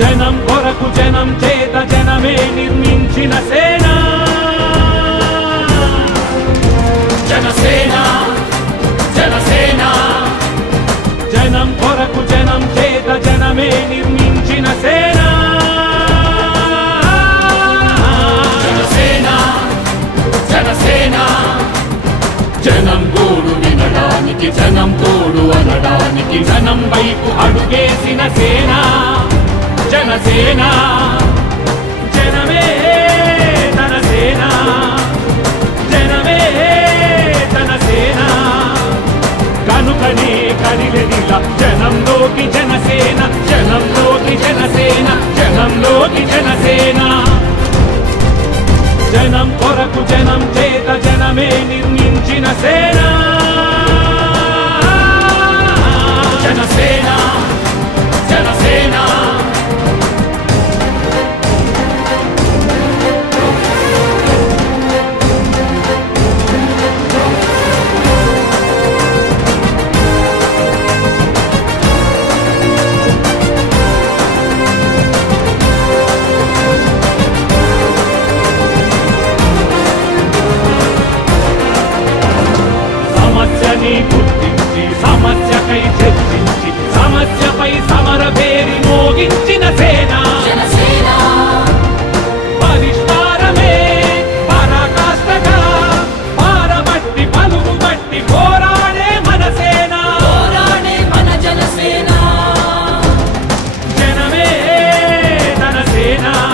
జనం కొరకు జనం చేత జనమే నిర్మించిన సేన జనసేన జనసేన జనం కొరకు జనం చేత జనమే నిర్మించిన సేన జనసేన జనసేన జనం గోడు వినడానికి జనం తోడు అనడానికి జనం వైపు అడుగేసిన సేన జనసేన జనమే తన సేన జనమే తన సేన కనుకనే కదిలెదిలా జనంలోకి జనసేన